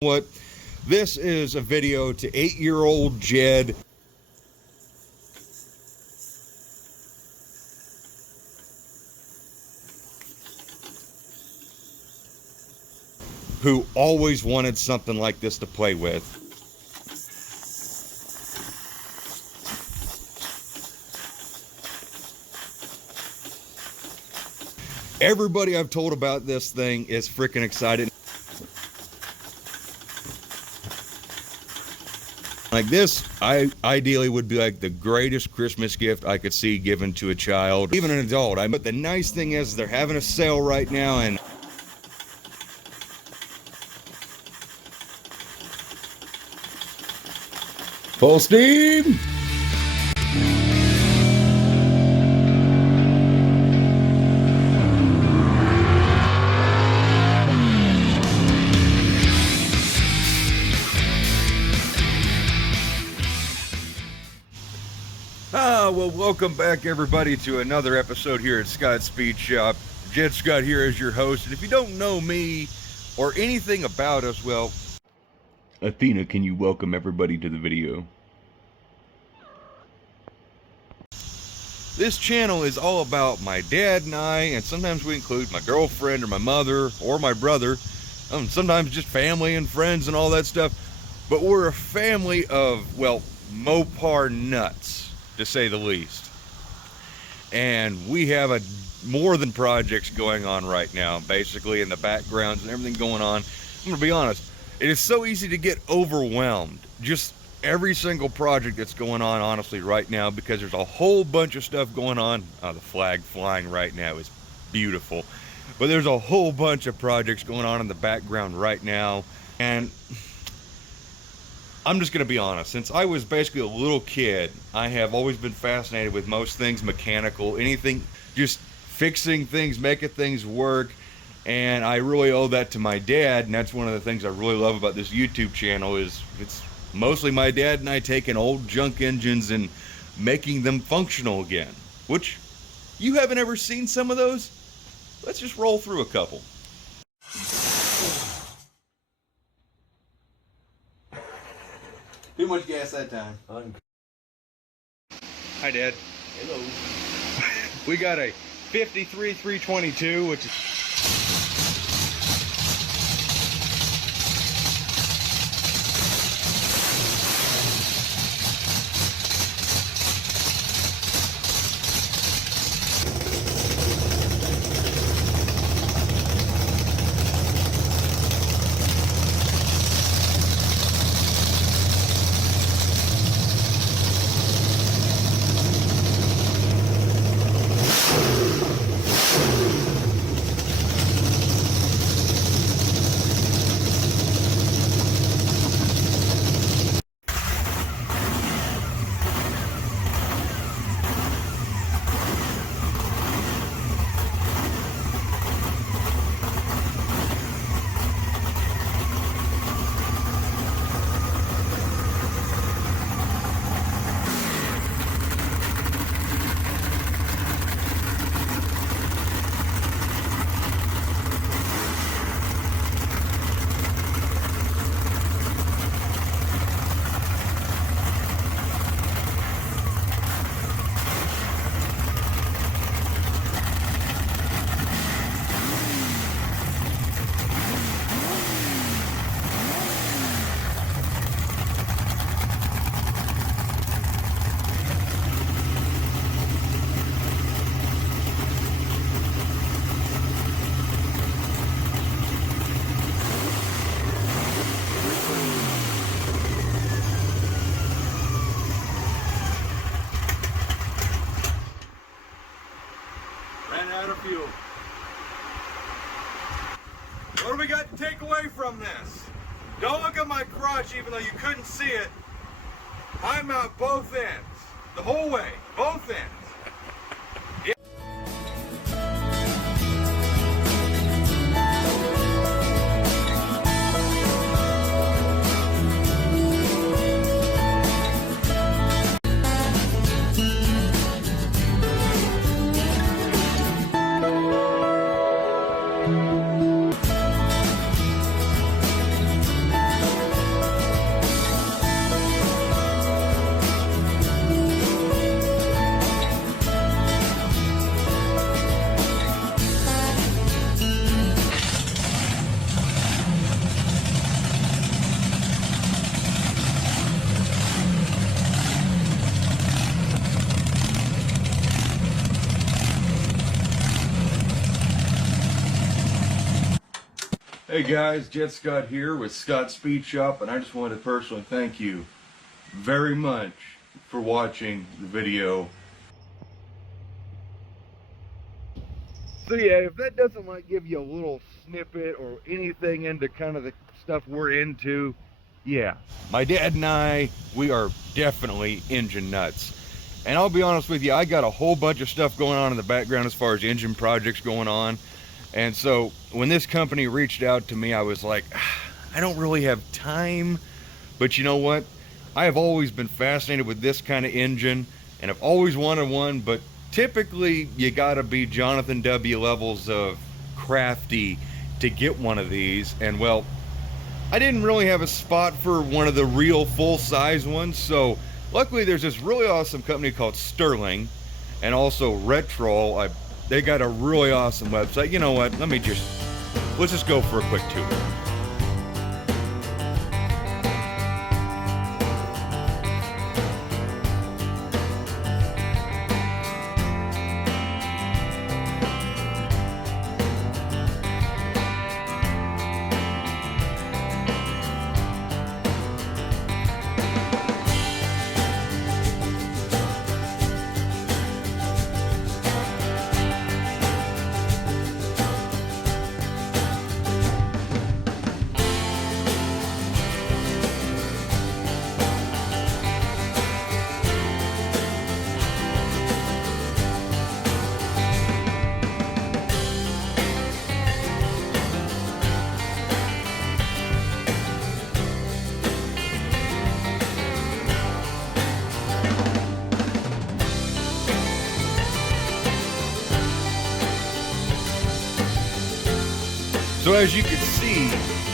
What? This is a video to 8-year-old Jed, who always wanted something like this to play with. Everybody I've told about this thing is freaking excited. Like this, I ideally would be like the greatest Christmas gift I could see given to a child, even an adult. But the nice thing is they're having a sale right now, and full steam. Well, welcome back everybody to another episode here at Scott's Speed Shop. Jed Scott here as your host, and if you don't know me or anything about us, well, Athena, can you welcome everybody to the video? This channel is all about my dad and I, and sometimes we include my girlfriend or my mother or my brother, sometimes just family and friends and all that stuff, but we're a family of, well, Mopar nuts, to say the least. And we have more than projects going on right now, basically in the backgrounds and everything going on. I'm gonna be honest, it is so easy to get overwhelmed, just every single project that's going on honestly right now, because there's a whole bunch of stuff going on. The flag flying right now is beautiful, but there's a whole bunch of projects going on in the background right now. And I'm just going to be honest, since I was basically a little kid, I have always been fascinated with most things mechanical, anything, just fixing things, making things work, and I really owe that to my dad, and that's one of the things I really love about this YouTube channel is it's mostly my dad and I taking old junk engines and making them functional again, which you haven't ever seen some of those? Let's just roll through a couple. Too much gas that time. Hi, Dad. Hello. We got a 53 322, which is fuel. What do we got to take away from this? Don't look at my crotch even though you couldn't see it. I'm out both ends. The whole way. Both ends. Hey guys, Jet Scott here with Scott Speed Shop, and I just wanted to personally thank you very much for watching the video. So yeah, if that doesn't like give you a little snippet or anything into kind of the stuff we're into, yeah, my dad and I, we are definitely engine nuts. And I'll be honest with you, I got a whole bunch of stuff going on in the background as far as engine projects going on. And so when this company reached out to me, I was like, I don't really have time. But you know what? I have always been fascinated with this kind of engine, and I've always wanted one, but typically you gotta be Jonathan W. levels of crafty to get one of these. And well, I didn't really have a spot for one of the real full-size ones, so luckily there's this really awesome company called Sterling, and also Retrol. They got a really awesome website. You know what? Let's just go for a quick tour. So as you can see,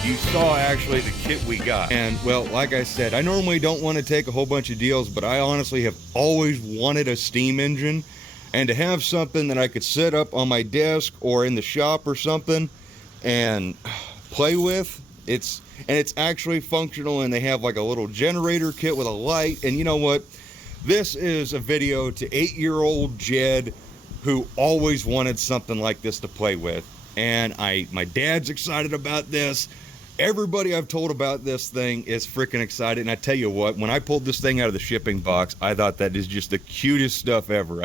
you saw actually the kit we got. And well, like I said, I normally don't want to take a whole bunch of deals, but I honestly have always wanted a steam engine, and to have something that I could set up on my desk or in the shop or something and play with. It's actually functional, and they have like a little generator kit with a light. And you know what? This is a video to 8-year-old Jed who always wanted something like this to play with. And my dad's excited about this. Everybody I've told about this thing is freaking excited. And I tell you what, when I pulled this thing out of the shipping box, I thought that is just the cutest stuff ever.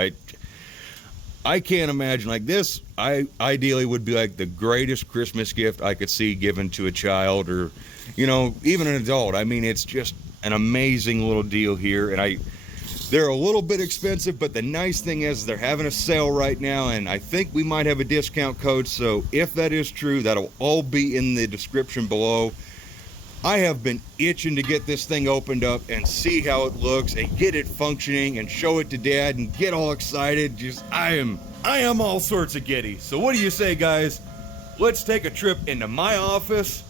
I can't imagine, like this, I ideally would be like the greatest Christmas gift I could see given to a child, or, you know, even an adult. I mean, it's just an amazing little deal here. And they're a little bit expensive, but the nice thing is they're having a sale right now, and I think we might have a discount code. So if that is true, that'll all be in the description below. I have been itching to get this thing opened up and see how it looks and get it functioning and show it to Dad and get all excited. I am all sorts of giddy. So what do you say, guys? Let's take a trip into my office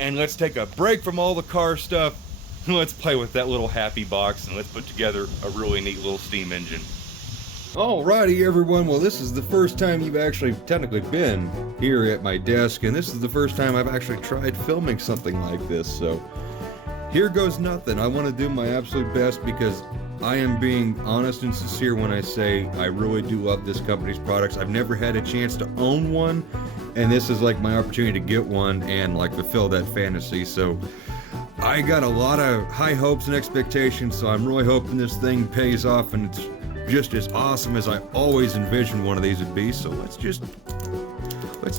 and let's take a break from all the car stuff. Let's play with that little happy box, and let's put together a really neat little steam engine. Alrighty everyone, well this is the first time you've actually technically been here at my desk, and this is the first time I've actually tried filming something like this, so here goes nothing. I want to do my absolute best because I am being honest and sincere when I say I really do love this company's products. I've never had a chance to own one, and this is like my opportunity to get one and like fulfill that fantasy. So I got a lot of high hopes and expectations, so I'm really hoping this thing pays off and it's just as awesome as I always envisioned one of these would be. So let's just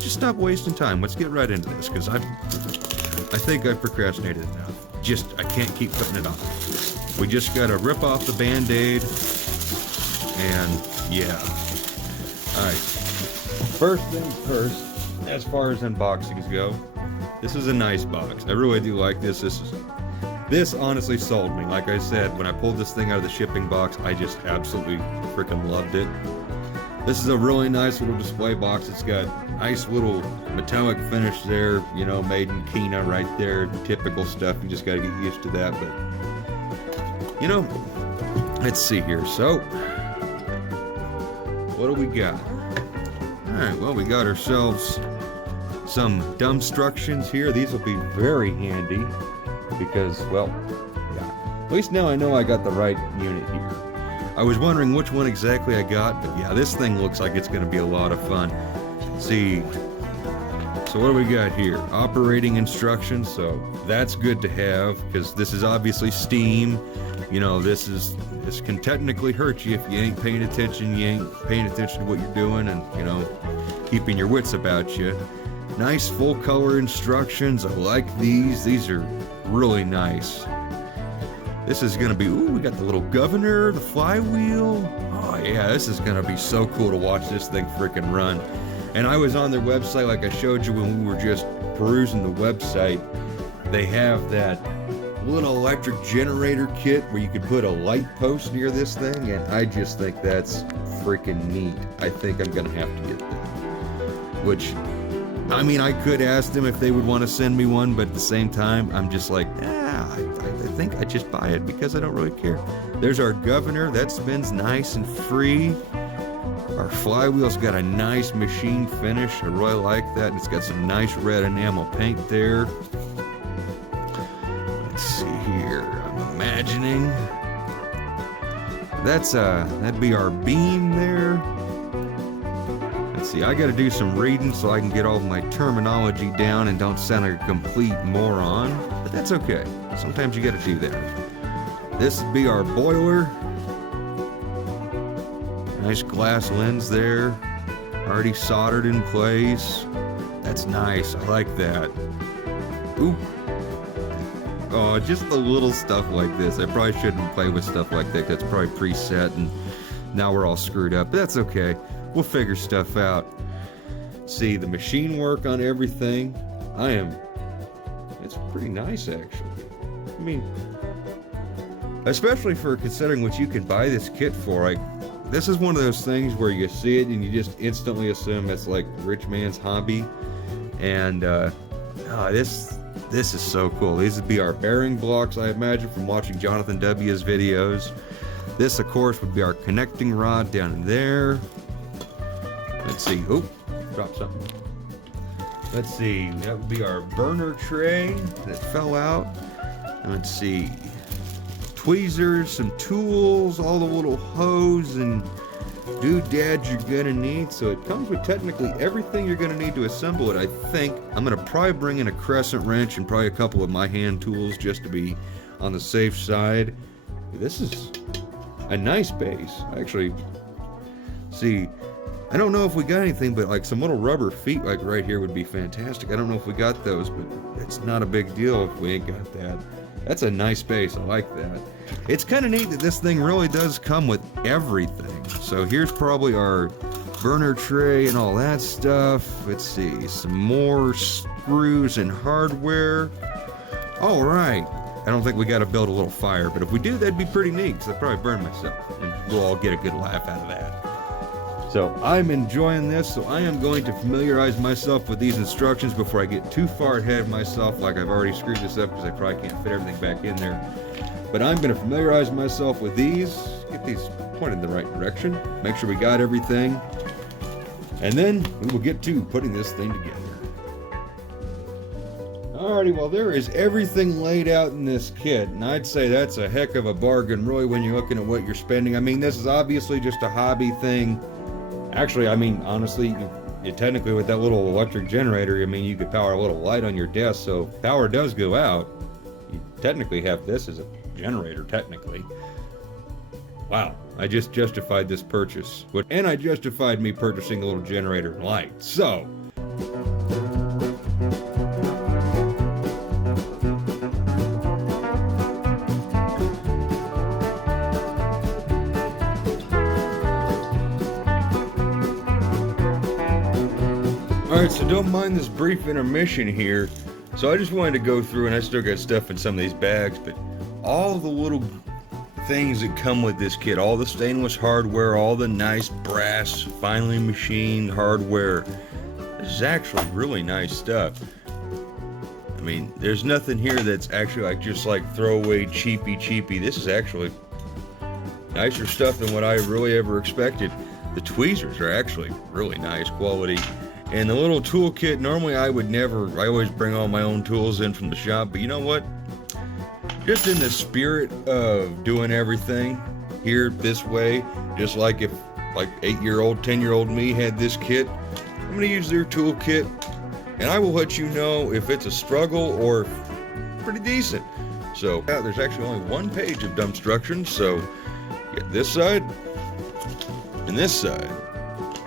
stop wasting time. Let's get right into this, because I think I've procrastinated enough. I can't keep putting it off. We just gotta rip off the Band-Aid, and yeah. Alright, first things first, as far as unboxings go, this is a nice box. I really do like this. This honestly sold me. Like I said, when I pulled this thing out of the shipping box, I just absolutely freaking loved it. This is a really nice little display box. It's got nice little metallic finish there, you know, made in Kena right there. Typical stuff. You just got to get used to that. But, you know, let's see here. So, what do we got? Alright, well, we got ourselves some dumb instructions here. These will be very handy because, well, yeah, at least now I know I got the right unit here. I was wondering which one exactly I got, but yeah, this thing looks like it's going to be a lot of fun. Let's see, So what do we got here? Operating instructions, so that's good to have, because this is obviously steam. You know, this can technically hurt you if you ain't paying attention, to what you're doing, and, you know, keeping your wits about you. Nice full color instructions. I like these. These are really nice. This is gonna be, ooh, we got the little governor, the flywheel. Oh yeah, this is gonna be so cool to watch this thing freaking run. And I was on their website, like I showed you when we were just perusing the website. They have that little electric generator kit where you could put a light post near this thing, and I just think that's freaking neat. I think I'm gonna have to get that. Which, I mean, I could ask them if they would want to send me one, but at the same time, I'm just like, I think I just buy it because I don't really care. There's our governor. That spins nice and free. Our flywheel's got a nice machine finish. I really like that. And it's got some nice red enamel paint there. Let's see here. I'm imagining. That'd be our beam there. Let's see, I gotta do some reading so I can get all my terminology down and don't sound like a complete moron, but that's okay. Sometimes you gotta do that. This would be our boiler. Nice glass lens there. Already soldered in place. That's nice, I like that. Ooh. Oh, just the little stuff like this. I probably shouldn't play with stuff like that. That's probably preset and now we're all screwed up, but that's okay. We'll figure stuff out. See, the machine work on everything. It's pretty nice actually. I mean, especially for considering what you can buy this kit for. Like, this is one of those things where you see it and you just instantly assume it's like rich man's hobby. And this is so cool. These would be our bearing blocks, I imagine, from watching Jonathan W.'s videos. This, of course, would be our connecting rod down in there. Let's see. Oh, dropped something. Let's see. That would be our burner tray that fell out. And let's see. Tweezers, some tools, all the little hose and doodads you're gonna need. So it comes with technically everything you're gonna need to assemble it, I think. I'm gonna probably bring in a crescent wrench and probably a couple of my hand tools just to be on the safe side. This is a nice base. Actually, see, I don't know if we got anything, but like some little rubber feet like right here would be fantastic. I don't know if we got those, but it's not a big deal if we ain't got that. That's a nice base. I like that. It's kind of neat that this thing really does come with everything. So here's probably our burner tray and all that stuff. Let's see, some more screws and hardware. All right. I don't think we got to build a little fire, but if we do, that'd be pretty neat, because I'd probably burn myself, and we'll all get a good laugh out of that. So I'm enjoying this, so I am going to familiarize myself with these instructions before I get too far ahead of myself, like I've already screwed this up because I probably can't fit everything back in there. But I'm going to familiarize myself with these, get these pointed in the right direction, make sure we got everything, and then we will get to putting this thing together. Alrighty, well, there is everything laid out in this kit, and I'd say that's a heck of a bargain, really, when you're looking at what you're spending. I mean, this is obviously just a hobby thing. Actually, I mean, honestly, technically with that little electric generator, I mean, you could power a little light on your desk, so if power does go out, you technically have this as a generator, technically. Wow, I just justified this purchase. And I justified me purchasing a little generator and light, so... Alright, so don't mind this brief intermission here. So I just wanted to go through, and I still got stuff in some of these bags, but all the little things that come with this kit, all the stainless hardware, all the nice brass, finely machined hardware. This is actually really nice stuff. I mean, there's nothing here that's actually like just like throwaway cheapy. This is actually nicer stuff than what I really ever expected. The tweezers are actually really nice quality. And the little toolkit, normally I always bring all my own tools in from the shop, but you know what? Just in the spirit of doing everything here this way, just like if like 8-year-old, 10-year-old me had this kit, I'm gonna use their toolkit. and I will let you know if it's a struggle or pretty decent. So yeah, there's actually only one page of dumb instructions, so you get this side and this side.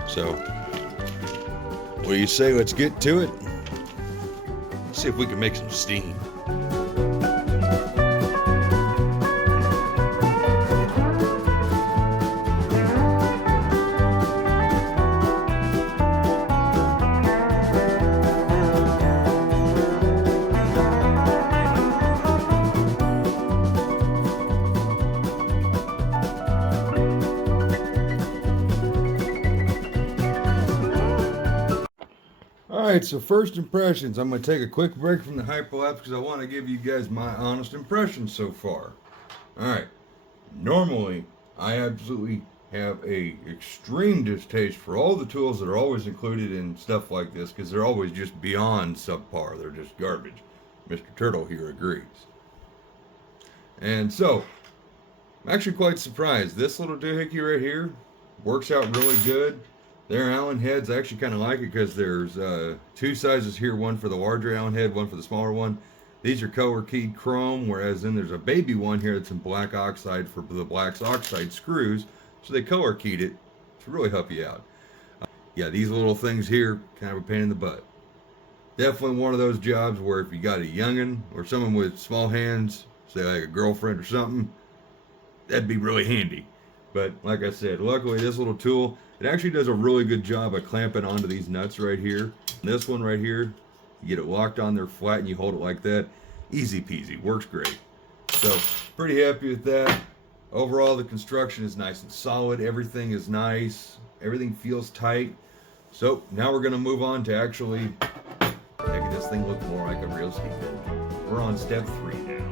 So what do you say, let's get to it? Let's see if we can make some steam. Alright, so first impressions. I'm going to take a quick break from the hyperlapse because I want to give you guys my honest impressions so far. Alright, normally I absolutely have a extreme distaste for all the tools that are always included in stuff like this because they're always just beyond subpar. They're just garbage. Mr. Turtle here agrees. And so, I'm actually quite surprised. This little doohickey right here works out really good. Their Allen heads, I actually kind of like it because there's two sizes here, one for the larger Allen head, one for the smaller one. These are color keyed chrome, whereas then there's a baby one here that's in black oxide for the black oxide screws. So they color keyed it to really help you out. Yeah, these little things here, kind of a pain in the butt. Definitely one of those jobs where if you got a youngin' or someone with small hands, say like a girlfriend or something, that'd be really handy. But like I said, luckily this little tool, it actually does a really good job of clamping onto these nuts right here. This one right here, you get it locked on there flat and you hold it like that. Easy peasy, works great. So, pretty happy with that. Overall, the construction is nice and solid. Everything is nice. Everything feels tight. So, now we're going to move on to actually making this thing look more like a real steam engine. We're on step 3 now.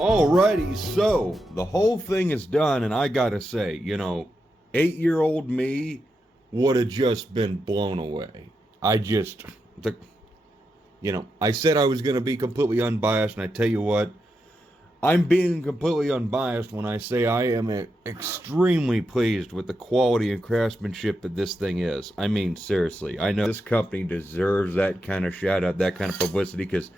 Alrighty, so the whole thing is done, and I gotta say, 8-year-old me would have just been blown away. I said I was gonna be completely unbiased, and I tell you what, I'm being completely unbiased when I say I am extremely pleased with the quality and craftsmanship that this thing is. I mean, seriously, I know this company deserves that kind of shout out, that kind of publicity, because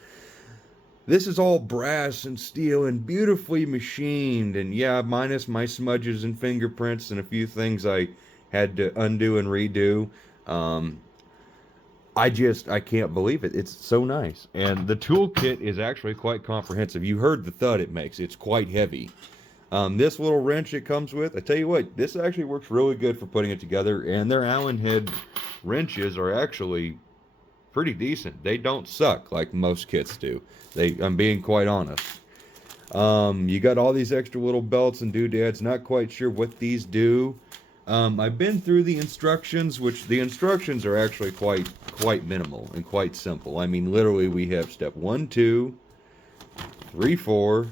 this is all brass and steel and beautifully machined, and yeah, minus my smudges and fingerprints and a few things I had to undo and redo. I can't believe it. It's so nice. And the toolkit is actually quite comprehensive. You heard the thud it makes. It's quite heavy. This little wrench it comes with, I tell you what, this actually works really good for putting it together, and their Allen head wrenches are actually pretty decent. They don't suck like most kits do. I'm being quite honest. You got all these extra little belts and doodads. Not quite sure what these do. I've been through the instructions, which the instructions are actually quite minimal and quite simple. I mean, literally, we have step 1, 2, 3, 4,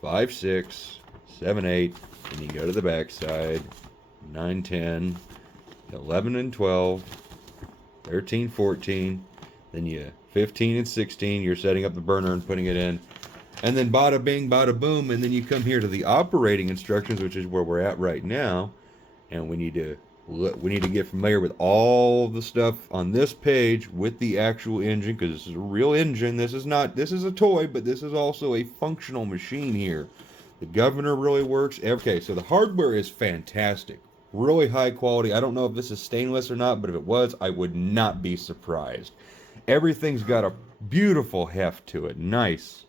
5, 6, 7, 8, and you go to the back side, 9, 10, 11 and 12, 13, 14, then you 15 and 16, you're setting up the burner and putting it in, and then bada bing, bada boom, and then you come here to the operating instructions, which is where we're at right now, and we need to get familiar with all the stuff on this page with the actual engine, because this is a real engine. This is a toy, but this is also a functional machine here. The governor really works. Okay, so the hardware is fantastic. Really high quality. I don't know if this is stainless or not, but if it was, I would not be surprised. Everything's got a beautiful heft to it. Nice.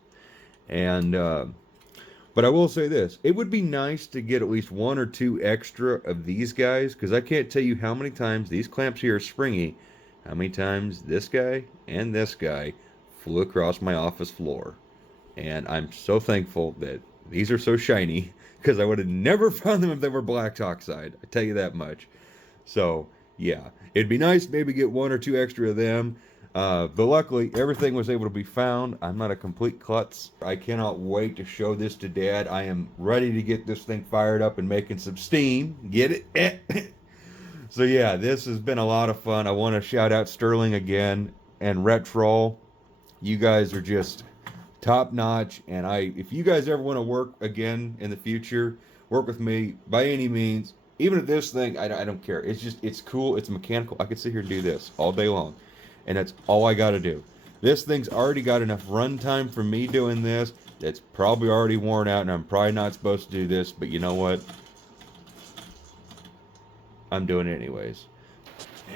And, but I will say this. It would be nice to get at least 1 or 2 extra of these guys, because I can't tell you how many times these clamps here are springy, how many times this guy and this guy flew across my office floor. And I'm so thankful that these are so shiny, because I would have never found them if they were black oxide. I tell you that much. So, yeah. It'd be nice to maybe get 1 or 2 extra of them. But luckily, everything was able to be found. I'm not a complete klutz. I cannot wait to show this to Dad. I am ready to get this thing fired up and making some steam. Get it? So, yeah, this has been a lot of fun. I want to shout out Sterling again and Retro. You guys are just top notch, and if you guys ever want to work again in the future, work with me by any means. Even if this thing, I don't care. It's cool. It's mechanical. I could sit here and do this all day long, and that's all I got to do. This thing's already got enough runtime for me doing this. That's probably already worn out, and I'm probably not supposed to do this, but you know what? I'm doing it anyways.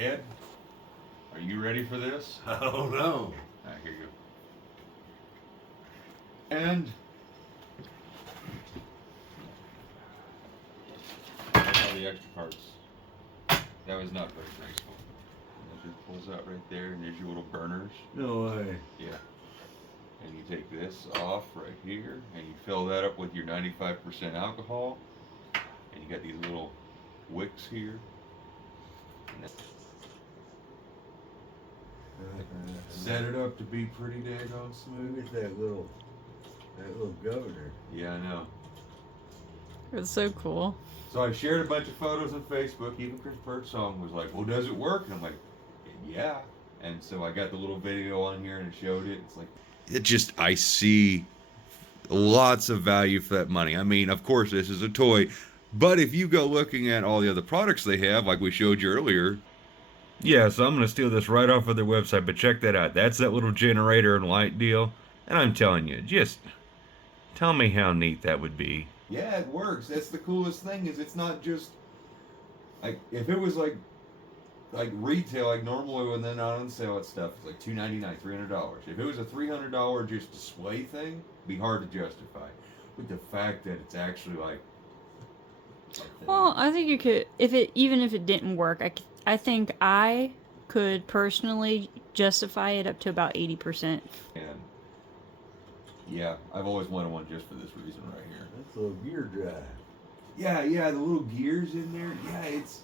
Ed, are you ready for this? I don't know. Here you go. And all the extra parts. That was not very graceful. It pulls out right there, and there's your little burners. No way. Yeah. And you take this off right here, and you fill that up with your 95% alcohol, and you got these little wicks here. And set it up to be pretty daggone smooth. Look at that little governor. Yeah, I know. It's so cool. So I shared a bunch of photos on Facebook. Even Chris Birdsong was like, well, does it work? And I'm like, yeah. And so I got the little video on here and it showed it. It's like, I see lots of value for that money. I mean, of course, this is a toy. But if you go looking at all the other products they have, like we showed you earlier. Yeah, so I'm going to steal this right off of their website. But check that out. That's that little generator and light deal. And I'm telling you, just tell me how neat that would be. Yeah, it works. That's the coolest thing, is it's not just like, if it was like retail, like normally when they're not on sale at stuff, it's like $299, $300. If it was a $300 just display thing, it'd be hard to justify. But the fact that it's actually like well, I think you could, even if it didn't work, I think I could personally justify it up to about 80%. And yeah, I've always wanted one just for this reason right here. That's a little gear drive. Yeah, the little gears in there. Yeah, it's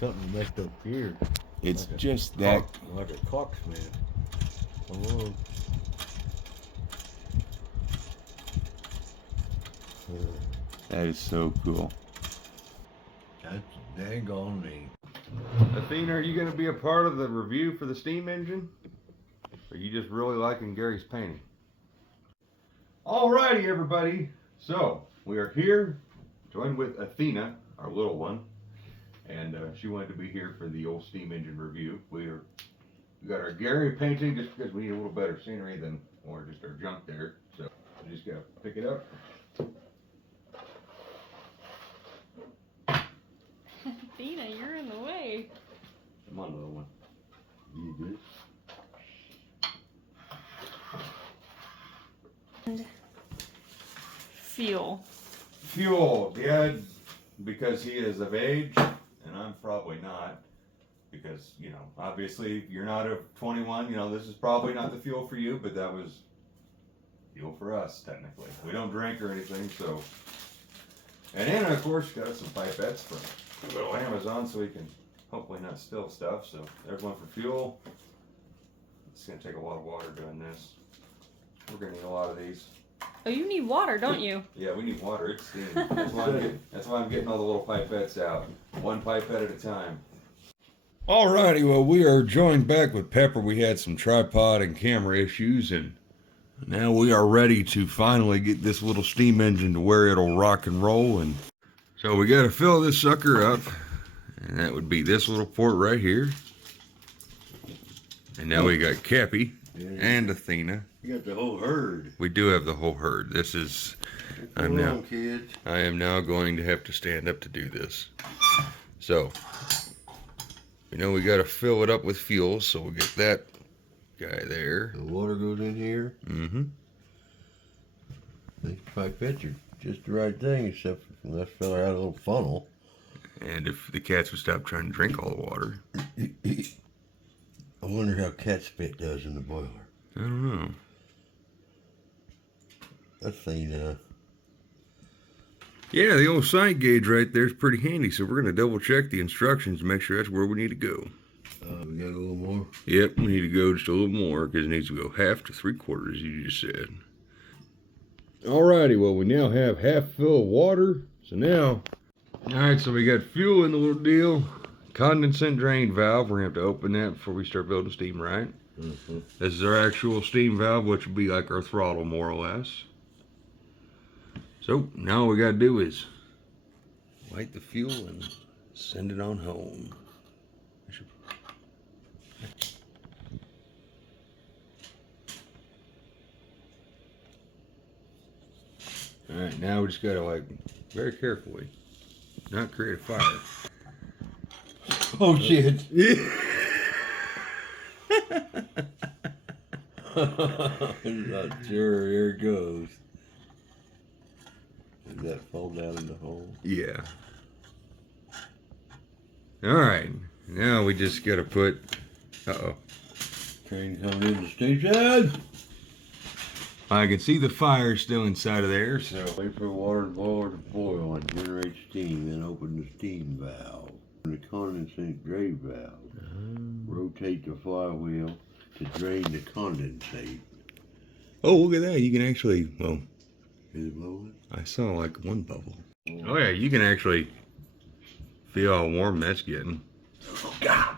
Something messed up gear. It's like just that. Like a cocksmith. Come on. That is so cool. That's daggone neat. Athena, are you going to be a part of the review for the steam engine? Or are you just really liking Gary's painting? Alrighty, everybody. So, we are here, joined with Athena, our little one. And she wanted to be here for the old steam engine review. We got our Gary painting just because we need a little better scenery than or just our junk there. So, we just got to pick it up. Athena, you're in the way. Come on, little one. You good? And fuel. Fuel, Dad, because he is of age, and I'm probably not. Because, you know, obviously, if you're not of 21, you know, this is probably not the fuel for you, but that was fuel for us, technically. We don't drink or anything, so. And Anna, of course, got us some pipettes from a little Amazon so we can hopefully not spill stuff. So there's one for fuel. It's gonna take a lot of water doing this. We're gonna need a lot of these. Oh, you need water, don't you? Yeah, we need water. It's steam. That's why I'm getting all the little pipettes out. One pipette at a time. Alrighty, well, we are joined back with Pepper. We had some tripod and camera issues, and now we are ready to finally get this little steam engine to where it'll rock and roll. And so we got to fill this sucker up, and that would be this little port right here. And now we got Cappy and Athena. You got the whole herd. We do have the whole herd. This is, I am now going to have to stand up to do this. So, we know we got to fill it up with fuel, so we'll get that guy there. The water goes in here. Mm-hmm. These pipettes are just the right thing, except for let's fill out a little funnel. And if the cats would stop trying to drink all the water. I wonder how cat spit does in the boiler. I don't know. Athena. Yeah, the old sight gauge right there is pretty handy, so we're going to double check the instructions and make sure that's where we need to go. We got a little more? Yep, we need to go just a little more because it needs to go 1/2 to 3/4, you just said. Alrighty, well, we now have half full of water. So now, alright, so we got fuel in the little deal. Condensate drain valve, we're going to have to open that before we start building steam, right? Mm-hmm. This is our actual steam valve, which would be like our throttle, more or less. So, now all we got to do is light the fuel and send it on home. Alright, now we just got to, like, very carefully not create a fire. Oh, shit. I'm not sure. Here it goes. Did that fall down in the hole? Yeah. Alright, now we just got to put... Uh-oh. Train coming in the station. I can see the fire still inside of there, so... Wait for water and boiler to boil and generate steam, then open the steam valve. The condensate drain valve. Rotate the flywheel to drain the condensate. Oh, look at that. You can actually, well... Is it blowing? I saw like one bubble. Oh yeah, you can actually feel how warm that's getting. Oh, God.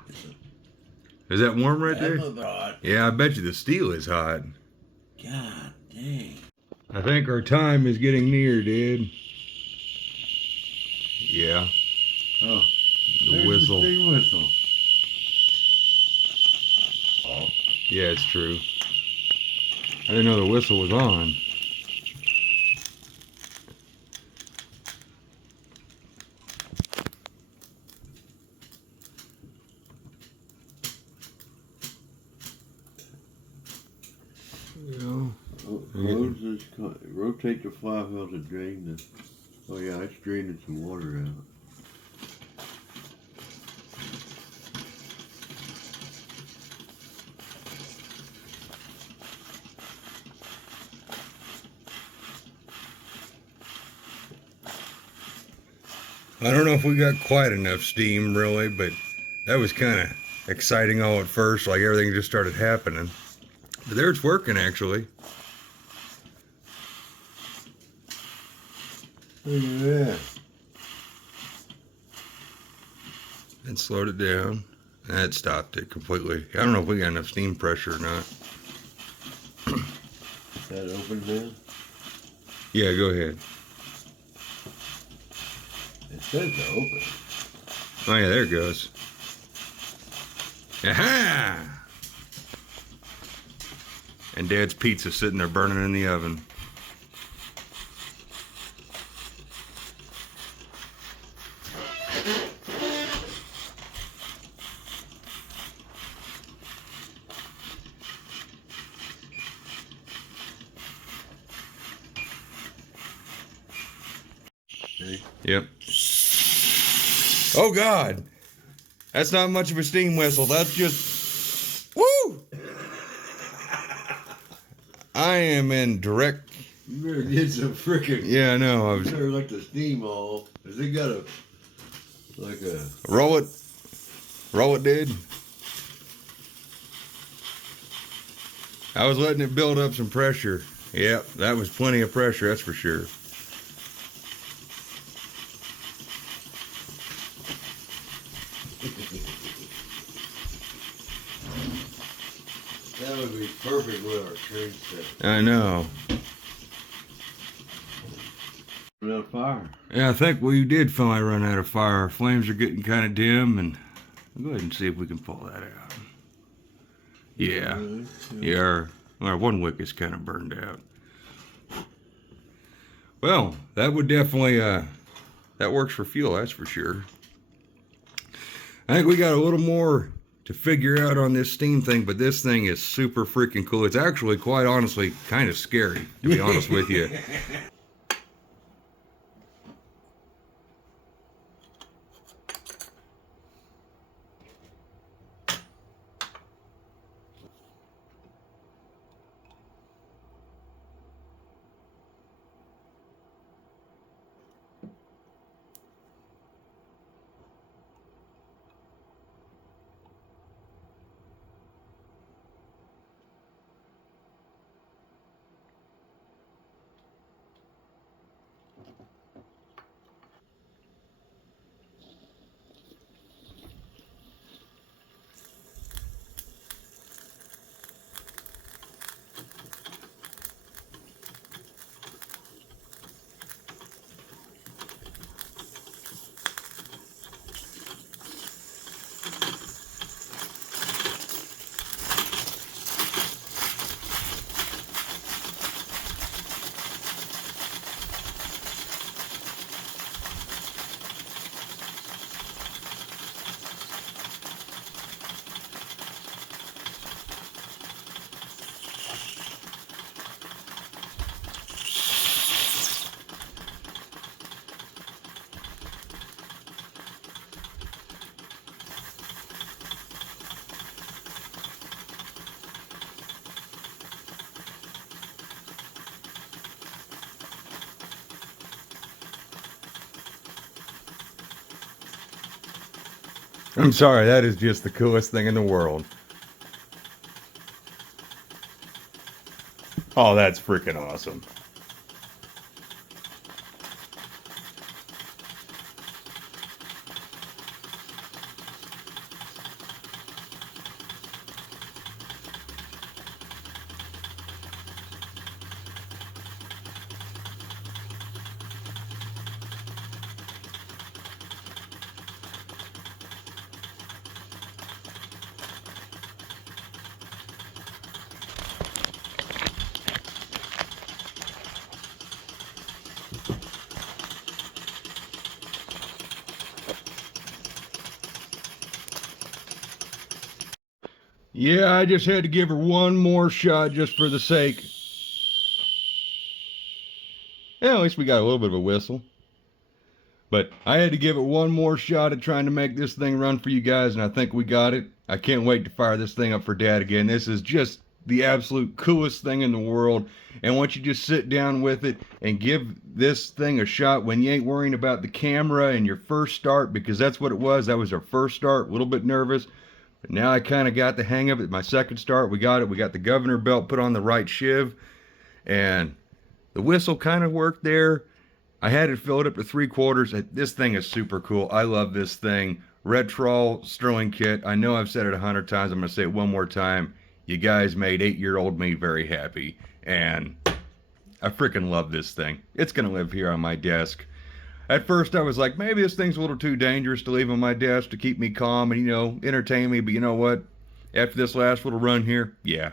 Is that warm right there? That's hot. Yeah, I bet you the steel is hot. God dang. I think our time is getting near, dude. Yeah. Oh. The whistle. The big whistle. Oh. Yeah, it's true. I didn't know the whistle was on. Rotate the flywheel to drain the... Oh yeah, it's draining some water out. I don't know if we got quite enough steam, really, but that was kind of exciting all at first, like everything just started happening. But there it's working, actually. Look at that. And slowed it down. That stopped it completely. I don't know if we got enough steam pressure or not. Is that open now? Yeah, go ahead. It says to open. Oh yeah, there it goes. Aha! And Dad's pizza sitting there burning in the oven. Yep. Oh God, that's not much of a steam whistle. That's just, woo! I am in direct. You better get some frickin'. Yeah, I know. You better let the steam off, cause they got a Like a Roll it. Roll it, dude. I was letting it build up some pressure. Yep, that was plenty of pressure, that's for sure. that would be perfect with our trade set. I know. Run out of fire. Yeah, I think we did finally run out of fire. Our flames are getting kind of dim, and I'll go ahead and see if we can pull that out. Yeah, Really? yeah, our one wick is kind of burned out. Well, that would definitely, that works for fuel, that's for sure. I think we got a little more to figure out on this steam thing, but this thing is super freaking cool. It's actually, quite honestly, kind of scary, to be honest with you. I'm sorry, that is just the coolest thing in the world. Oh, that's freaking awesome. Yeah, I just had to give her one more shot just for the sake. Yeah, at least we got a little bit of a whistle. But I had to give it one more shot at trying to make this thing run for you guys, and I think we got it. I can't wait to fire this thing up for Dad again. This is just the absolute coolest thing in the world. And once you just sit down with it and give this thing a shot when you ain't worrying about the camera and your first start, because that's what it was. That was our first start, a little bit nervous. But now I kind of got the hang of it. My second start, we got it. We got the governor belt put on the right shiv, and the whistle kind of worked there. I had it filled up to 3/4. This thing is super cool. I love this thing. Red Trawl Sterling kit. I know I've said it 100 times. I'm going to say it one more time. You guys made 8-year-old me very happy. And I freaking love this thing. It's going to live here on my desk. At first I was like, maybe this thing's a little too dangerous to leave on my desk to keep me calm and, you know, entertain me. But you know what? After this last little run here, yeah,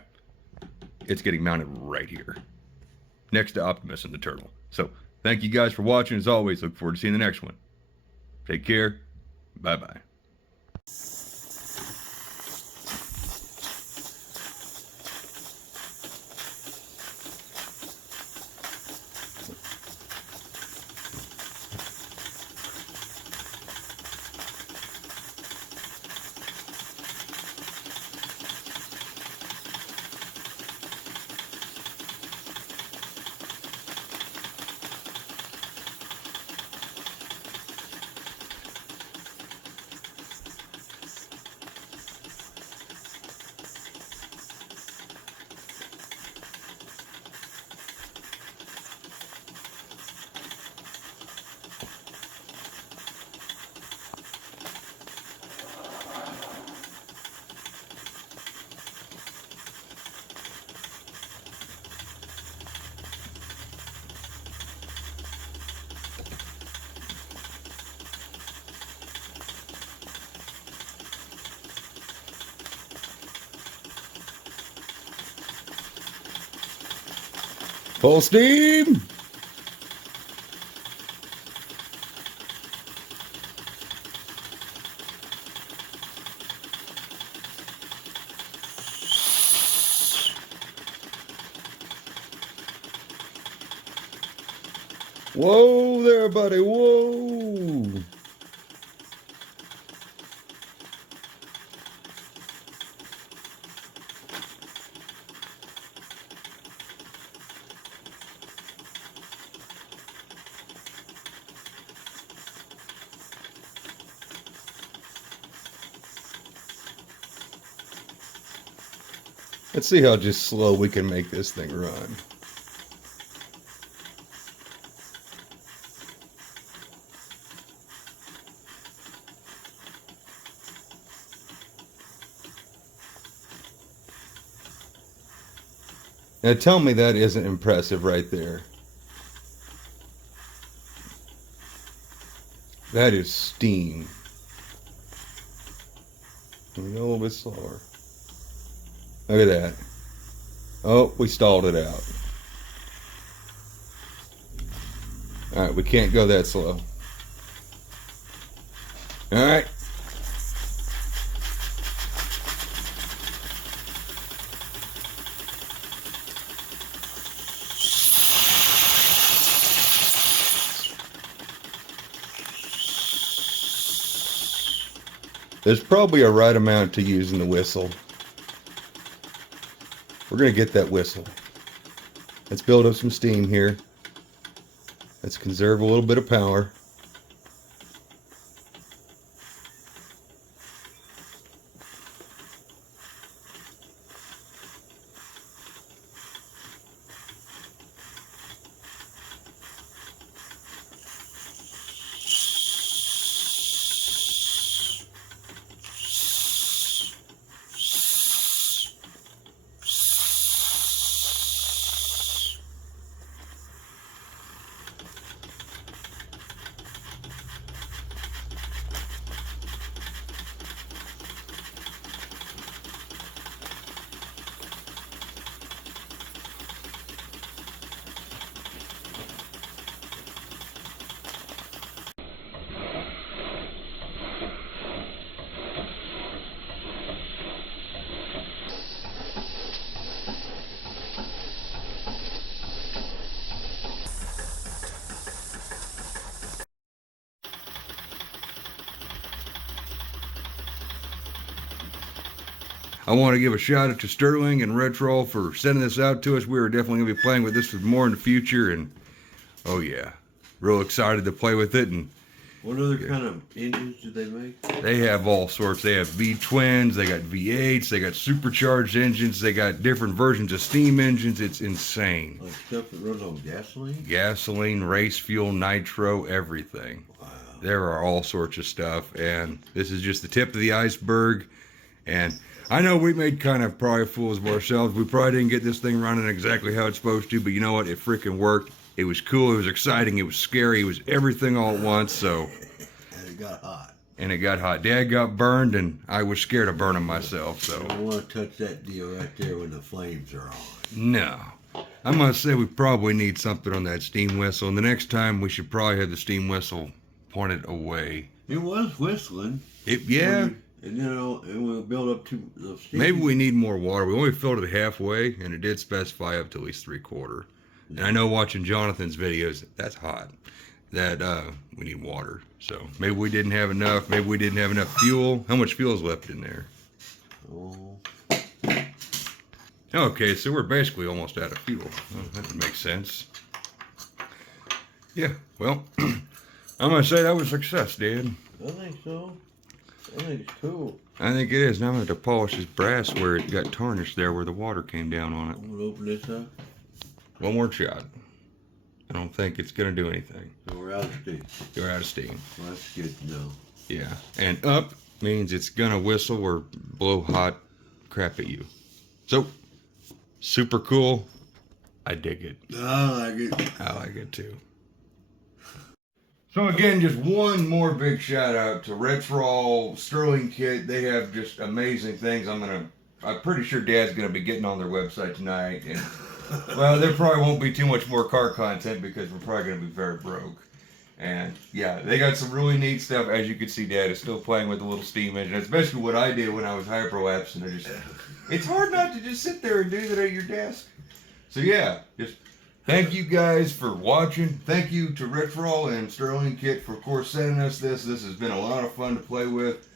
it's getting mounted right here, next to Optimus and the Turtle. So thank you guys for watching. As always, look forward to seeing the next one. Take care. Bye-bye. Full steam! Whoa there, buddy, whoa! Let's see how just slow we can make this thing run. Now tell me that isn't impressive right there. That is steam. A little bit slower. Look at that. Oh, we stalled it out. Alright, we can't go that slow. Alright. There's probably a right amount to using the whistle. We're going to get that whistle. Let's build up some steam here. Let's conserve a little bit of power. I want to give a shout out to Sterling and Retro for sending this out to us. We are definitely going to be playing with this more in the future, and oh yeah, real excited to play with it. And what other kind of engines do they make? they have all sorts. They have V-twins, they got V8s, they got supercharged engines, they got different versions of steam engines. It's insane. Like stuff that runs on gasoline? Gasoline, race fuel, nitro, everything. Wow. There are all sorts of stuff, and this is just the tip of the iceberg. And I know we made kind of probably fools of ourselves. We probably didn't get this thing running exactly how it's supposed to, but you know what? It freaking worked. It was cool. It was exciting. It was scary. It was everything all at once. So, And it got hot. and it got hot. Dad got burned, and I was scared of burning myself. I So, don't want to touch that deal right there when the flames are on. no. I must say we probably need something on that steam whistle. And the next time we should probably have the steam whistle pointed away. It was whistling. Yeah. And and we'll build up to the steam. Maybe we need more water. We only filled it halfway, and it did specify up to at least 3/4. And I know watching Jonathan's videos, that's hot. That we need water. So maybe we didn't have enough. Maybe we didn't have enough fuel. How much fuel is left in there? Oh. Okay, so we're basically almost out of fuel. Well, that would make sense. Yeah, well, I'm going to say that was a success, Dad. I think so. I think it's cool. I think it is. Now I'm going to polish this brass where it got tarnished there where the water came down on it. I'm going to open this up. One more shot. I don't think it's going to do anything. So we're out of steam. You're out of steam. Well, that's good to know. Yeah. And up means it's going to whistle or blow hot crap at you. So, super cool. I dig it. I like it. I like it too. So again, just one more big shout out to Retro, Sterling Kit. They have just amazing things. I'm pretty sure Dad's gonna be getting on their website tonight and Well, there probably won't be too much more car content because we're probably going to be very broke. And yeah, they got some really neat stuff. As you can see, Dad is still playing with the little steam engine, especially what I did when I was hyperlapse. And it's hard not to just sit there and do that at your desk. So yeah, just thank you guys for watching. Thank you to Rick Frall and Sterling Kit for, of course, sending us this. This has been a lot of fun to play with.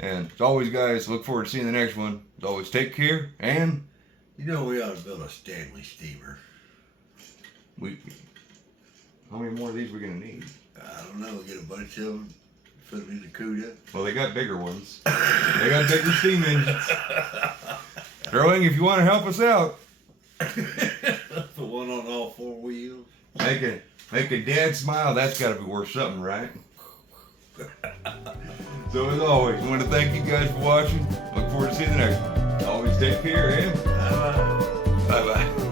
And as always, guys, look forward to seeing the next one. As always, take care. And You know, we ought to build a Stanley steamer. How many more of these are we going to need? I don't know. Get a bunch of them, put them in the CUDA. Well, they got bigger ones. They got bigger steam engines. Sterling, if you want to help us out, The one on all four wheels. make a dad smile. That's got to be worth something, right? So as always, I want to thank you guys for watching. Look forward to seeing the next one. Always take care, and Bye-bye. bye-bye.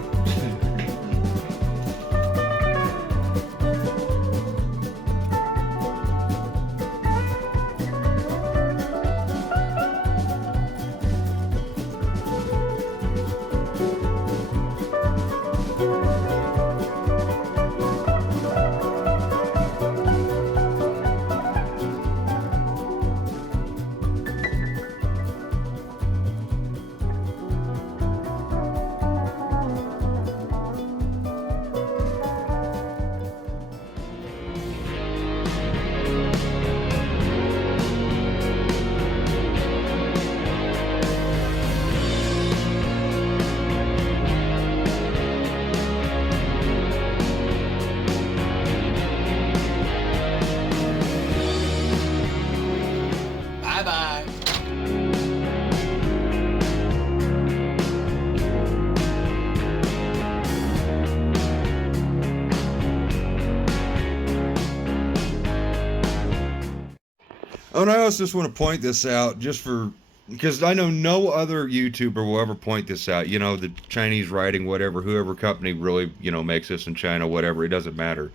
Oh, and I also just want to point this out because I know no other YouTuber will ever point this out. You know, the Chinese writing, whatever, whoever company really, makes this in China, whatever, it doesn't matter.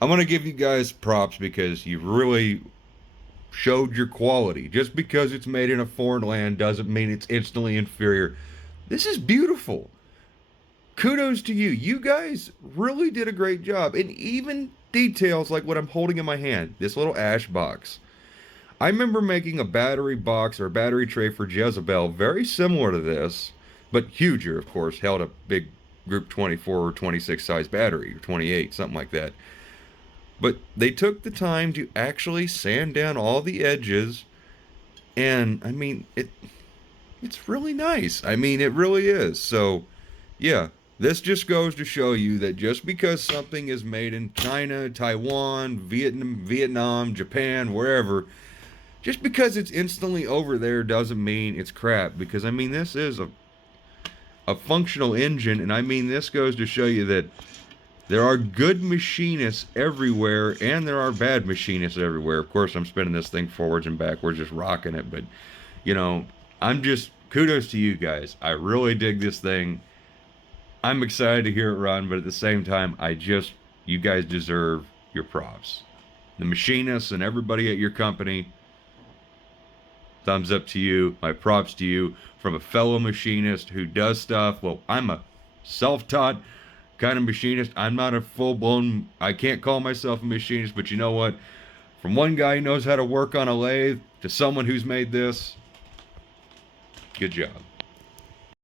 I'm going to give you guys props because you really showed your quality. Just because it's made in a foreign land doesn't mean it's instantly inferior. This is beautiful. Kudos to you. You guys really did a great job. And even details like what I'm holding in my hand, this little ash box. I remember making a battery box or a battery tray for Jezebel very similar to this, but huger, of course, held a big Group 24 or 26 size battery, or 28, something like that. But they took the time to actually sand down all the edges, and I mean, it's really nice. I mean, it really is. So, yeah, this just goes to show you that just because something is made in China, Taiwan, Vietnam, Japan, wherever, just because it's instantly over there doesn't mean it's crap. Because, I mean, this is a functional engine. And, I mean, this goes to show you that there are good machinists everywhere. And there are bad machinists everywhere. Of course, I'm spinning this thing forwards and backwards, just rocking it. But, kudos to you guys. I really dig this thing. I'm excited to hear it run. But at the same time, you guys deserve your props. The machinists and everybody at your company, thumbs up to you. My props to you from a fellow machinist who does stuff. Well, I'm a self-taught kind of machinist. I'm not a full-blown, I can't call myself a machinist, but you know what? From one guy who knows how to work on a lathe to someone who's made this, good job.